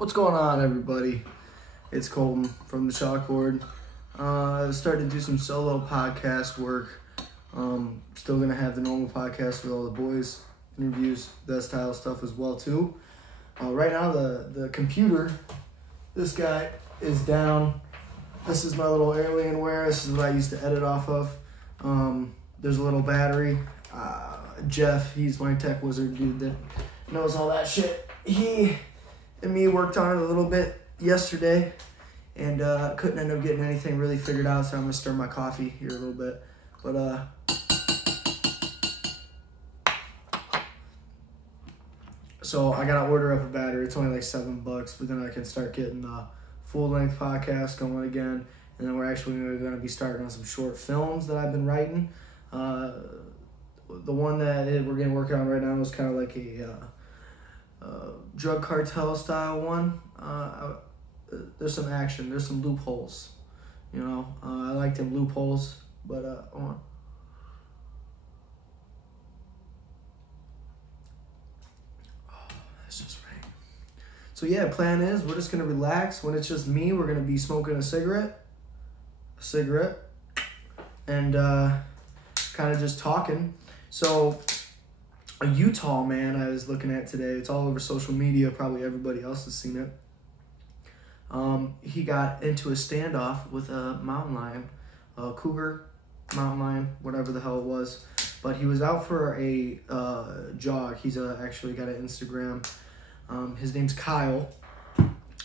What's going on, everybody? It's Colten from the Chalkboard. I started to do some solo podcast work. Still going to have the normal podcast with all the boys, interviews, that style stuff as well, too. Right now, the computer, this guy, is down. This is my little Alienware. This is what I used to edit off of. There's a little battery. Jeff, he's my tech wizard dude that knows all that shit. He and me worked on it a little bit yesterday and couldn't end up getting anything really figured out, so I'm going to stir my coffee here a little bit. But so I got to order up a battery. It's only like $7, but then I can start getting the full-length podcast going again. And then we're actually going to be starting on some short films that I've been writing. The one that we're going to work on right now is kind of like a drug cartel style one. There's some action. There's some loopholes. You know, I like them loopholes. But hold on. Oh, that's just right. So yeah, plan is we're just gonna relax. When it's just me, we're gonna be smoking a cigarette, and kind of just talking. So a Utah man I was looking at today, it's all over social media, probably everybody else has seen it. He got into a standoff with a mountain lion, a cougar, mountain lion, whatever the hell it was. But he was out for a jog. He's actually got an Instagram. His name's Kyle.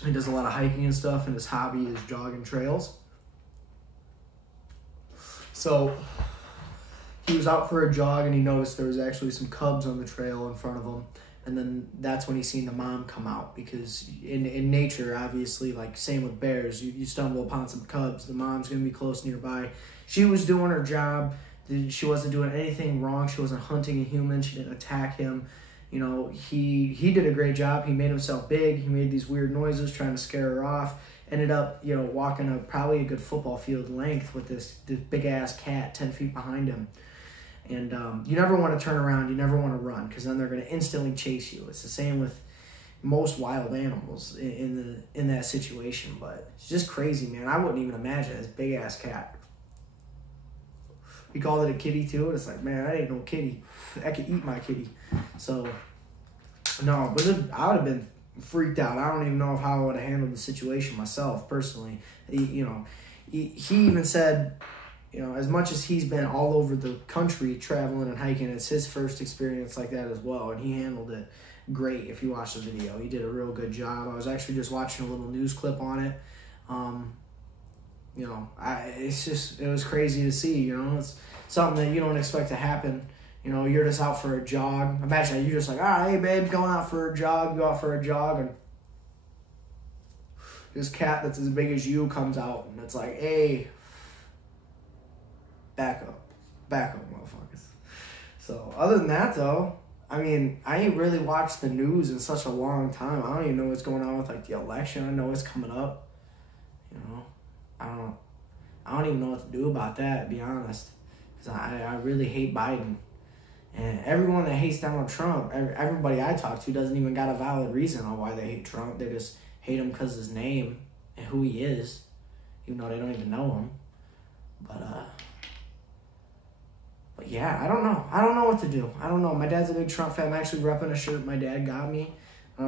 He does a lot of hiking and stuff, and his hobby is jogging trails. So he was out for a jog, and he noticed there was actually some cubs on the trail in front of him. And then that's when he seen the mom come out, because in nature, obviously, like same with bears, you stumble upon some cubs, the mom's going to be close nearby. She was doing her job. She wasn't doing anything wrong. She wasn't hunting a human. She didn't attack him. You know, he did a great job. He made himself big. He made these weird noises trying to scare her off. Ended up, you know, walking probably a good football field length with this big-ass cat 10 feet behind him. And you never want to turn around. You never want to run, because then they're going to instantly chase you. It's the same with most wild animals in that situation. But it's just crazy, man. I wouldn't even imagine this big-ass cat. He called it a kitty, too. And it's like, man, that ain't no kitty. I could eat my kitty. So, no. But I would have been freaked out. I don't even know how I would have handled the situation myself, personally. He even said, you know, as much as he's been all over the country traveling and hiking, it's his first experience like that as well, and he handled it great. If you watch the video, he did a real good job. I was actually just watching a little news clip on it. You know, it was crazy to see. You know, it's something that you don't expect to happen. You know, you're just out for a jog. Imagine you're just like, hey, babe, going out for a jog. Go out for a jog, and this cat that's as big as you comes out, and it's like, hey, back up, motherfuckers. So other than that, though, I mean, I ain't really watched the news in such a long time. I don't even know what's going on with like the election. I know it's coming up. You know, I don't even know what to do about that, to be honest, because I really hate Biden. And everyone that hates Donald Trump, everybody I talk to doesn't even got a valid reason on why they hate Trump. They just hate him because of his name and who he is, even though they don't even know him. But yeah, I don't know. I don't know what to do. I don't know. My dad's a big Trump fan. I'm actually repping a shirt my dad got me.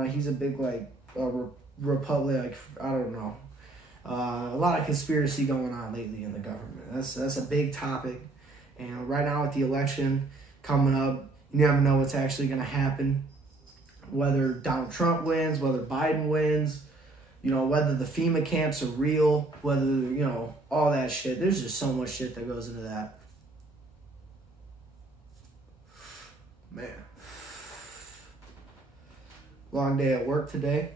He's a big, like, Republic, like, I don't know. A lot of conspiracy going on lately in the government. That's a big topic. And right now with the election coming up, you never know what's actually going to happen. Whether Donald Trump wins, whether Biden wins, you know, whether the FEMA camps are real, whether, you know, all that shit. There's just so much shit that goes into that. Man. Long day at work today.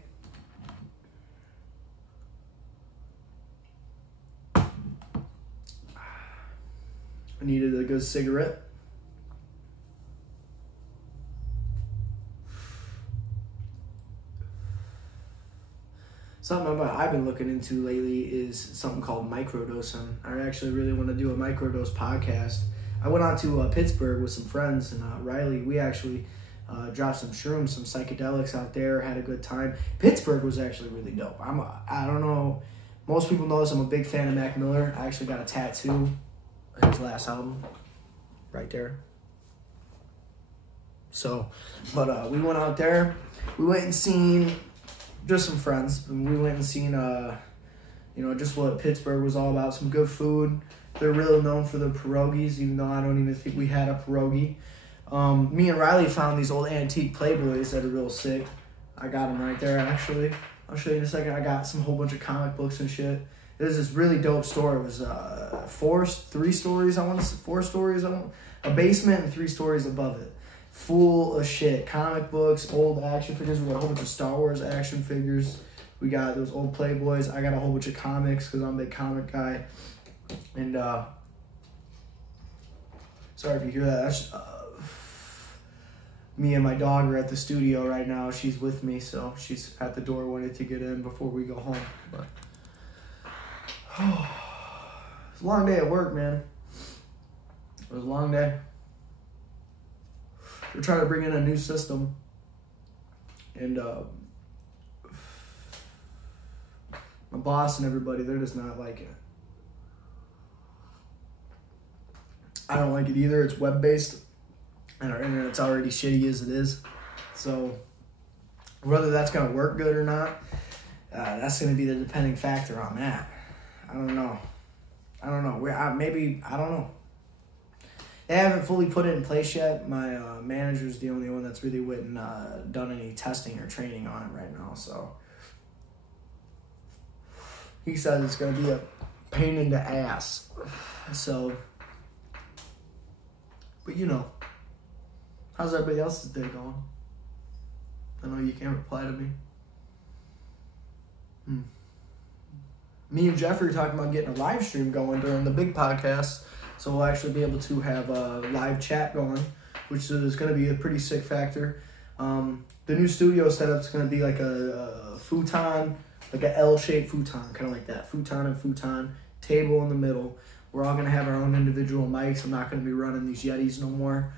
I needed a good cigarette. Something I've been looking into lately is something called microdosing. I actually really want to do a microdose podcast. I went out to Pittsburgh with some friends, and Riley, we actually Dropped some shrooms, some psychedelics out there. Had a good time. Pittsburgh was actually really dope. I don't know. Most people know this. I'm a big fan of Mac Miller. I actually got a tattoo of his last album right there. So, but we went out there. We went and seen just some friends. And we went and seen, just what Pittsburgh was all about. Some good food. They're really known for the pierogies, even though I don't even think we had a pierogi. Me and Riley found these old antique Playboys that are real sick. I got them right there, actually. I'll show you in a second. I got some whole bunch of comic books and shit. It was this really dope store. It was 4 stories, a basement and 3 stories above it. Full of shit. Comic books, old action figures. We got a whole bunch of Star Wars action figures. We got those old Playboys. I got a whole bunch of comics because I'm a big comic guy. And, sorry if you hear that. That's, me and my dog are at the studio right now. She's with me, so she's at the door wanting to get in before we go home. But it's a long day at work, man. It was a long day. We're trying to bring in a new system, and my boss and everybody, they're just not liking it. I don't like it either. It's web-based, and our internet's already shitty as it is. So whether that's going to work good or not, that's going to be the depending factor on that. I don't know. I don't know. They haven't fully put it in place yet. My manager's the only one that's really went and done any testing or training on it right now. So he says it's going to be a pain in the ass. So, but how's everybody else's day going? I know you can't reply to me. Me and Jeffrey are talking about getting a live stream going during the big podcast. So we'll actually be able to have a live chat going, which is going to be a pretty sick factor. The new studio setup's going to be like a futon, like an L-shaped futon, kind of like that. Futon and futon, table in the middle. We're all going to have our own individual mics. I'm not going to be running these Yetis no more.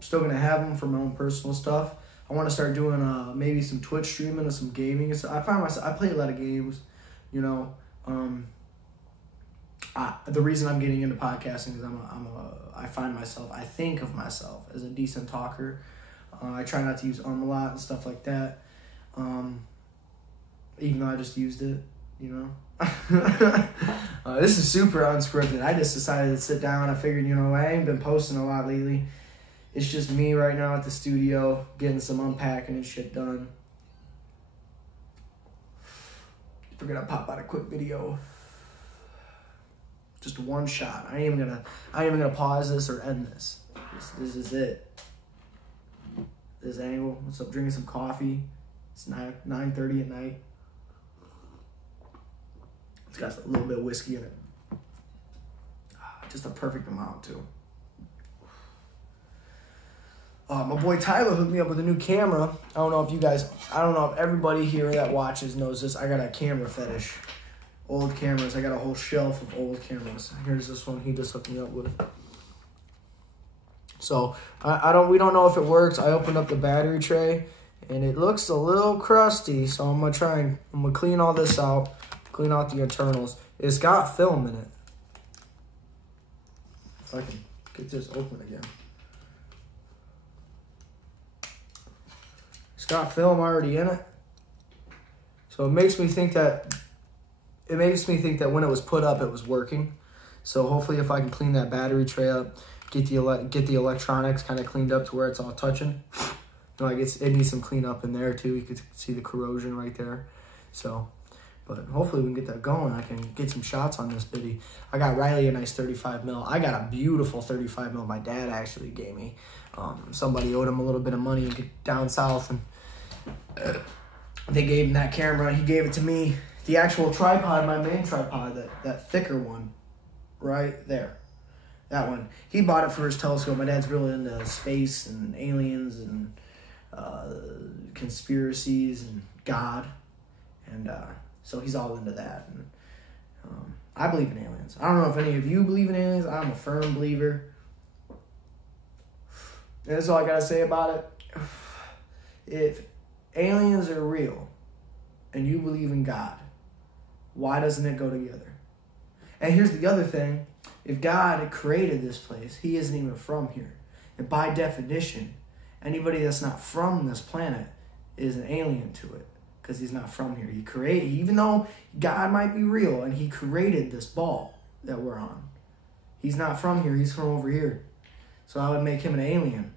Still going to have them for my own personal stuff. I want to start doing maybe some Twitch streaming and some gaming. So I play a lot of games, the reason I'm getting into podcasting is I think of myself as a decent talker. I try not to use a lot and stuff like that. Even though I just used it, This is super unscripted. I just decided to sit down. I figured, I ain't been posting a lot lately. It's just me right now at the studio getting some unpacking and shit done. We're gonna pop out a quick video. Just one shot. I ain't even gonna pause this or end this. This is it. This angle. What's up? Drinking some coffee. It's 9:30 at night. It's got a little bit of whiskey in it. Just a perfect amount too. My boy Tyler hooked me up with a new camera. I don't know if everybody here that watches knows this. I got a camera fetish. Old cameras. I got a whole shelf of old cameras. Here's this one he just hooked me up with. So we don't know if it works. I opened up the battery tray and it looks a little crusty. So I'm gonna clean all this out, clean out the internals. It's got film in it. If I can get this open again. It's got film already in it. So it makes me think that when it was put up, it was working. So hopefully if I can clean that battery tray up, get the electronics kind of cleaned up to where it's all touching. It needs some cleanup in there too. You could see the corrosion right there. So, but hopefully we can get that going. I can get some shots on this biddy. I got Riley a nice 35mm. I got a beautiful 35mm my dad actually gave me. Somebody owed him a little bit of money down south, and they gave him that camera. He gave it to me. The actual tripod, my main tripod, that thicker one, right there. That one. He bought it for his telescope. My dad's really into space and aliens and conspiracies and God. And so he's all into that. And I believe in aliens. I don't know if any of you believe in aliens. I'm a firm believer. And that's all I gotta say about it. If aliens are real and you believe in God, why doesn't it go together? And here's the other thing. If God created this place, he isn't even from here. And by definition, anybody that's not from this planet is an alien to it because he's not from here. Even though God might be real and he created this ball that we're on, he's not from here. He's from over here. So I would make him an alien.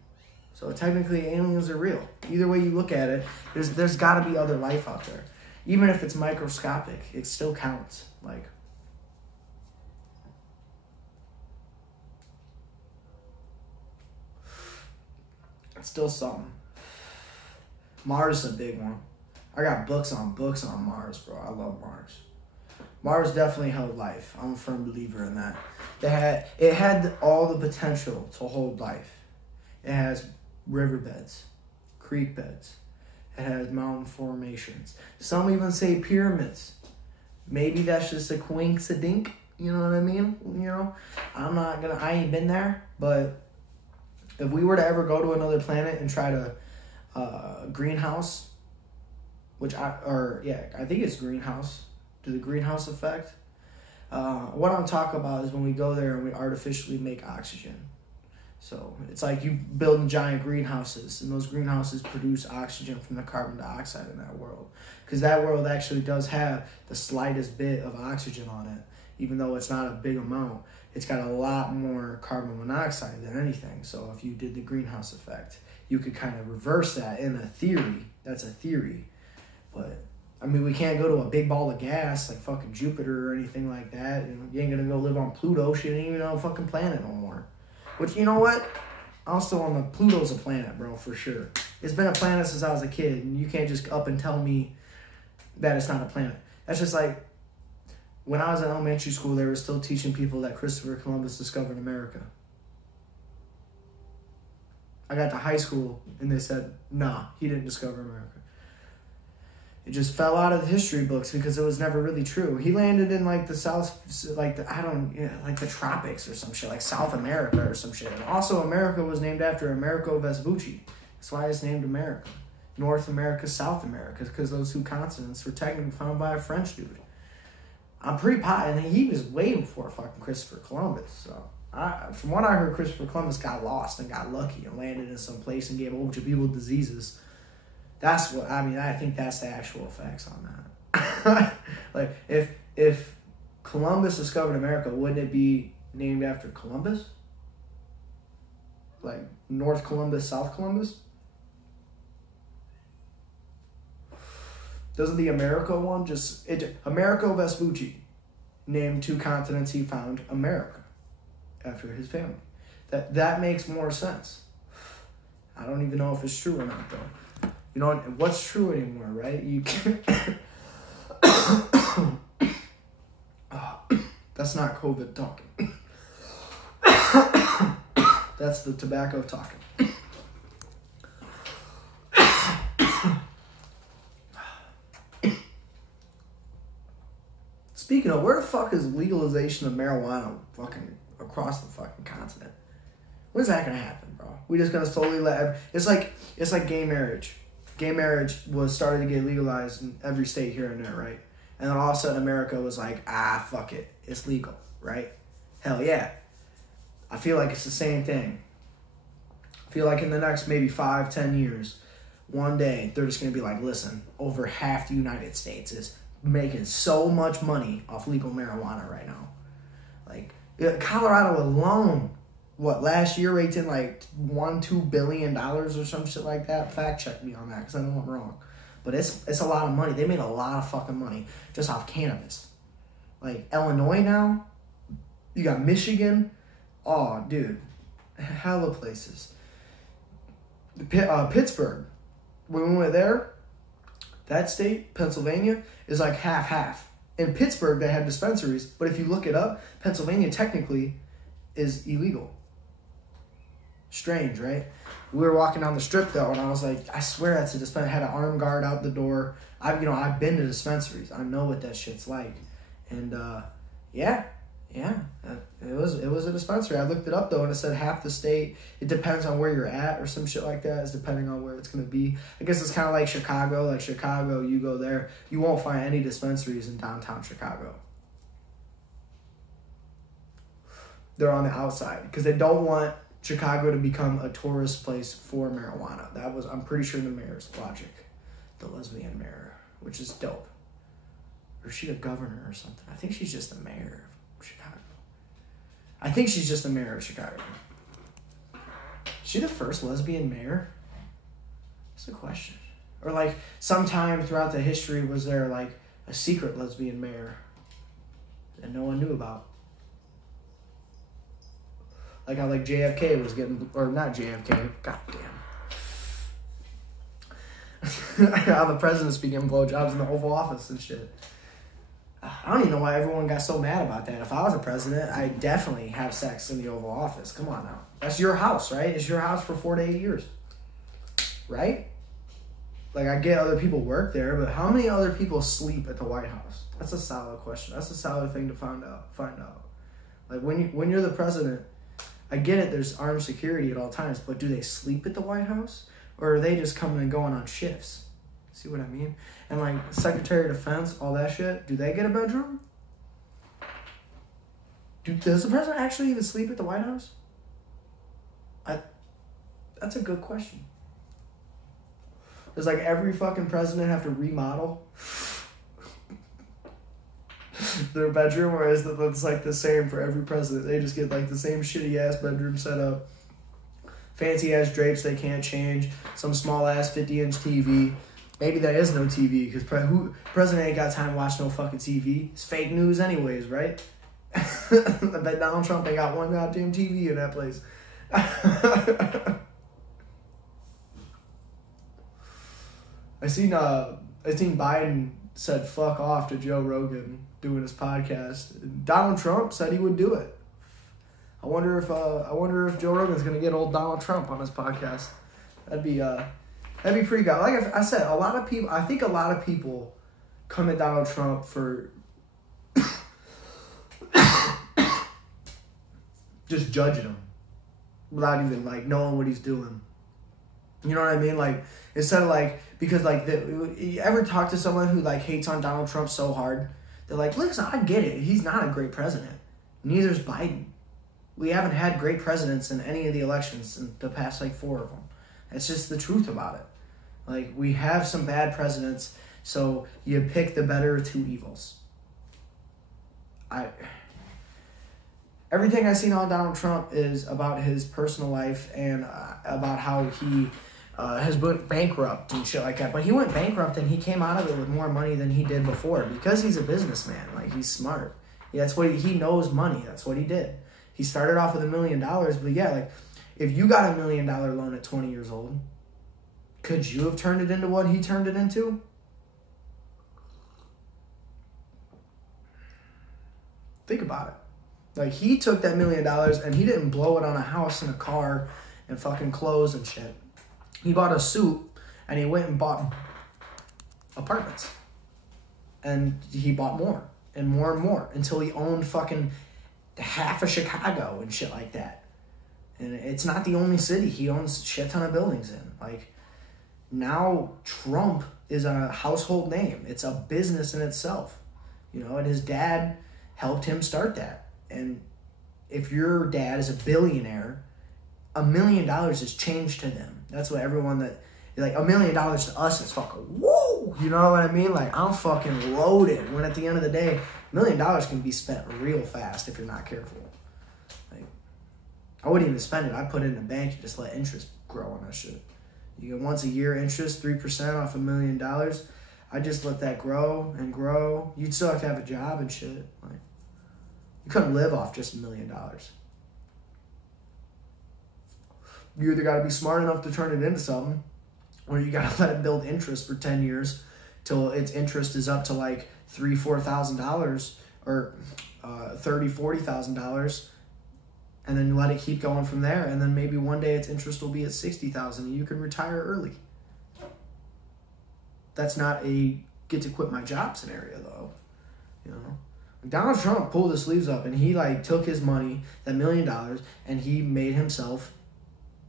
So technically aliens are real. Either way you look at it, there's got to be other life out there. Even if it's microscopic, it still counts. Like, it's still something. Mars is a big one. I got books on Mars, bro. I love Mars. Mars definitely held life. I'm a firm believer in that. It had all the potential to hold life. It has riverbeds, creek beds. It has mountain formations. Some even say pyramids. Maybe that's just a coincidence. You know what I mean? You know, I ain't been there, but if we were to ever go to another planet and try to greenhouse, I think it's greenhouse, do the greenhouse effect. What I'm talking about is when we go there and we artificially make oxygen. So it's like you building giant greenhouses, and those greenhouses produce oxygen from the carbon dioxide in that world. Because that world actually does have the slightest bit of oxygen on it, even though it's not a big amount. It's got a lot more carbon monoxide than anything. So if you did the greenhouse effect, you could kind of reverse that in a theory. That's a theory. But, I mean, we can't go to a big ball of gas like fucking Jupiter or anything like that. You ain't gonna go live on Pluto. Shit ain't even on a fucking planet no more. Which, you know what? I'm still on the Pluto's a planet, bro, for sure. It's been a planet since I was a kid, and you can't just up and tell me that it's not a planet. That's just like, when I was in elementary school, they were still teaching people that Christopher Columbus discovered America. I got to high school, and they said, nah, he didn't discover America. It just fell out of the history books because it was never really true. He landed in like the the tropics or some shit, like South America or some shit. And also, America was named after Amerigo Vespucci. That's why it's named America. North America, South America, because those two continents were technically found by a French dude. I'm pretty positive, and he was way before fucking Christopher Columbus. So, from what I heard, Christopher Columbus got lost and got lucky and landed in some place and gave a whole bunch of people diseases. That's what, I mean, I think that's the actual effects on that. Like, if Columbus discovered America, wouldn't it be named after Columbus? Like, North Columbus, South Columbus? Doesn't the America one Amerigo Vespucci named two continents he found America after his family. That makes more sense. I don't even know if it's true or not, though. You know, what's true anymore, right? You can't... That's not COVID talking. That's the tobacco talking. Speaking of, where the fuck is legalization of marijuana fucking across the fucking continent? When's that gonna happen, bro? We just gonna slowly let it's like gay marriage. Gay marriage was started to get legalized in every state here and there, right? And then all of a sudden America was like, fuck it, it's legal, right? Hell yeah. I feel like it's the same thing. I feel like in the next maybe 5-10 years, one day they're just gonna be like, listen, over half the United States is making so much money off legal marijuana right now. Like, Colorado alone, last year raked in like $2 billion or some shit like that. Fact check me on that because I know I'm wrong. But it's a lot of money. They made a lot of fucking money just off cannabis. Like, Illinois now, you got Michigan. Oh, dude, hella places. Pittsburgh, when we went there, that state, Pennsylvania, is like half-half. In Pittsburgh, they had dispensaries, but if you look it up, Pennsylvania technically is illegal. Strange, right? We were walking down the strip, though, and I was like, I swear that's a dispensary. I had an armed guard out the door. I've been to dispensaries. I know what that shit's like. And, yeah, Yeah, it was a dispensary. I looked it up though, and it said half the state. It depends on where you're at, or some shit like that. It's depending on where it's gonna be. I guess it's kind of like Chicago. Like Chicago, you go there, you won't find any dispensaries in downtown Chicago. They're on the outside because they don't want Chicago to become a tourist place for marijuana. That was, I'm pretty sure, the mayor's logic, the lesbian mayor, which is dope. Or is she a governor or something? I think she's just the mayor of Chicago. I think she's just the mayor of Chicago. Is she the first lesbian mayor? That's a question. Or like sometime throughout the history was there like a secret lesbian mayor that no one knew about? Like how like JFK was getting, or not JFK, goddamn. How the president's be getting blowjobs in the Oval Office and shit. I don't even know why everyone got so mad about that. If I was a president, I'd definitely have sex in the Oval Office. Come on now. That's your house, right? It's your house for 4 to 8 years. Right? Like, I get other people work there, but how many other people sleep at the White House? That's a solid question. That's a solid thing to find out. Like, when you're the president, I get it, there's armed security at all times, but do they sleep at the White House? Or are they just coming and going on shifts? See what I mean? And like Secretary of Defense, all that shit, do they get a bedroom? Does the president actually even sleep at the White House? That's a good question. Does like every fucking president have to remodel their bedroom, or is it's like the same for every president? They just get like the same shitty ass bedroom set up, fancy ass drapes they can't change, some small ass 50-inch TV. Maybe there is no TV because president ain't got time to watch no fucking TV. It's fake news anyways, right? I bet Donald Trump ain't got one goddamn TV in that place. I seen Biden said fuck off to Joe Rogan doing his podcast. Donald Trump said he would do it. I wonder if Joe Rogan's gonna get old Donald Trump on his podcast. That'd be pretty good. Like I said, I think a lot of people come at Donald Trump for just judging him without even like knowing what he's doing. You know what I mean? Like, instead of like, because like, you ever talk to someone who like hates on Donald Trump so hard? They're like, listen, I get it. He's not a great president. Neither's Biden. We haven't had great presidents in any of the elections in the past like 4 of them. That's just the truth about it. Like, we have some bad presidents, so you pick the better of two evils. Everything I've seen on Donald Trump is about his personal life and about how he has went bankrupt and shit like that. But he went bankrupt and he came out of it with more money than he did before because he's a businessman. Like, he's smart. That's what he knows money. That's what he did. He started off with $1 million, but yeah, like, if you got $1 million loan at 20 years old, could you have turned it into what he turned it into? Think about it. Like, he took that $1 million and he didn't blow it on a house and a car and fucking clothes and shit. He bought a suit and he went and bought apartments. And he bought more and more until he owned fucking half of Chicago and shit like that. And it's not the only city he owns a shit ton of buildings in. Like, now Trump is a household name. It's a business in itself. You know, and his dad helped him start that. And if your dad is a billionaire, $1 million is change to them. That's what everyone that, like, $1 million to us is fucking whoa. You know what I mean? Like, I'm fucking loaded. When at the end of the day, $1 million can be spent real fast if you're not careful. Like, I wouldn't even spend it. I'd put it in the bank and just let interest grow on that shit. You get once a year interest, 3% off $1 million. I just let that grow and grow. You'd still have to have a job and shit. Like, you couldn't live off just $1 million. You either got to be smart enough to turn it into something, or you got to let it build interest for 10 years till its interest is up to like $3,000-$4,000 or $30,000-$40,000, and then you let it keep going from there, and then maybe one day its interest will be at $60,000 and you can retire early. That's not a get to quit my job scenario though, you know. Donald Trump pulled his sleeves up and he like took his money, that $1 million, and he made himself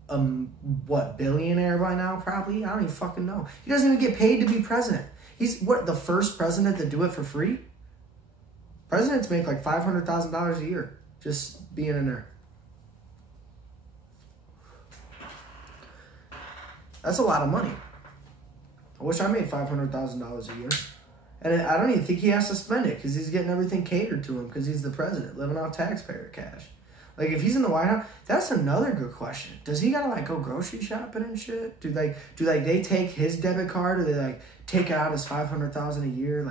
billionaire by now probably? I don't even fucking know. He doesn't even get paid to be president. He's the first president to do it for free? Presidents make like $500,000 a year just being in there. That's a lot of money. I wish I made $500,000 a year. And I don't even think he has to spend it because he's getting everything catered to him because he's the president, living off taxpayer cash. Like, if he's in the White House, that's another good question. Does he gotta, like, go grocery shopping and shit? Do they take his debit card, or they, like, take out his $500,000 a year,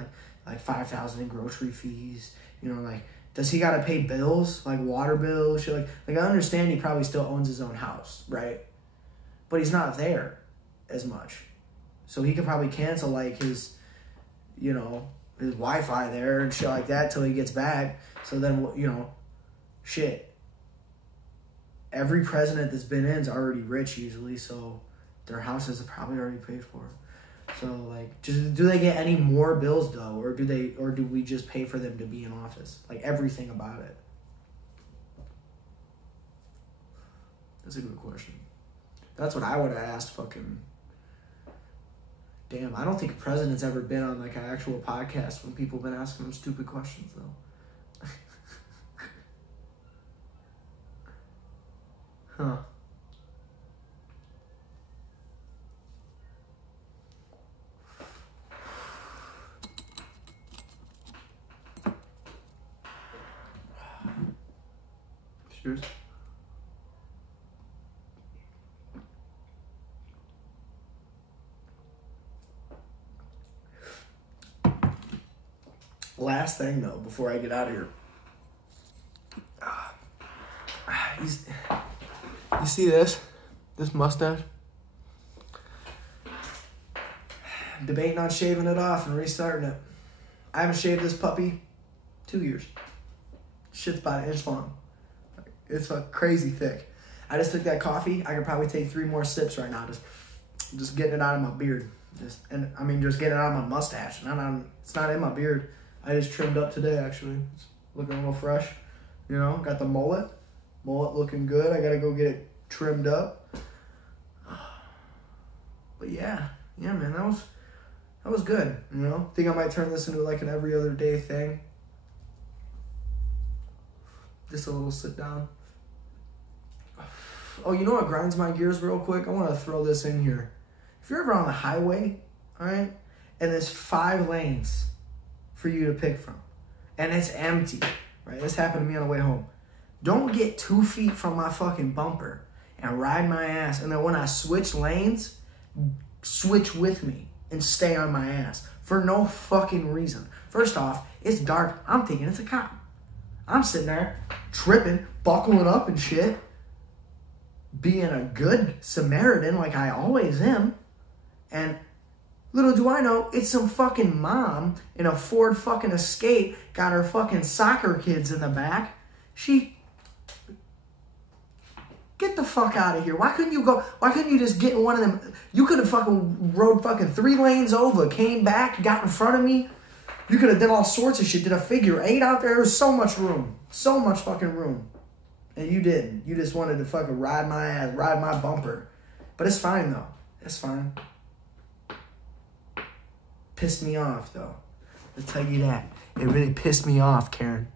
like $5,000 in grocery fees? You know, like, does he gotta pay bills, like water bills, shit? Like, I understand he probably still owns his own house, right? But he's not there as much. So he could probably cancel, like, his Wi-Fi there and shit like that till he gets back. So then, shit. Every president that's been in is already rich usually, so their houses are probably already paid for. So, like, do they get any more bills though, or do we just pay for them to be in office? Like, everything about it. That's a good question. That's what I would have asked fucking... Damn, I don't think a president's ever been on, like, an actual podcast when people have been asking them stupid questions, though. Huh. Cheers. Last thing, though, before I get out of here. You see this? This mustache? Debating on shaving it off and restarting it. I haven't shaved this puppy 2 years. Shit's about an inch long. It's crazy thick. I just took that coffee. I could probably take 3 more sips right now. Just getting it out of my beard. Just getting it out of my mustache. It's not in my beard. I just trimmed up today, actually. It's looking a little fresh. Got the mullet. Mullet looking good. I gotta go get it trimmed up. But yeah, man, that was good. Think I might turn this into like an every other day thing. Just a little sit down. Oh, you know what grinds my gears real quick? I want to throw this in here. If you're ever on the highway, all right, and there's 5 lanes for you to pick from, and it's empty, right? This happened to me on the way home. Don't get 2 feet from my fucking bumper and ride my ass. And then when I switch lanes, switch with me and stay on my ass for no fucking reason. First off, it's dark. I'm thinking it's a cop. I'm sitting there tripping, buckling up and shit, being a good Samaritan like I always am. And little do I know, it's some fucking mom in a Ford fucking Escape, got her fucking soccer kids in the back. Get the fuck out of here. Why couldn't you just get in one of them? You could have fucking rode fucking 3 lanes over, came back, got in front of me. You could have done all sorts of shit, did a figure 8 out there. There was so much room. So much fucking room. And you didn't. You just wanted to fucking ride my ass, ride my bumper. But it's fine, though. It's fine. Pissed me off, though. I'll tell you that. It really pissed me off, Karen.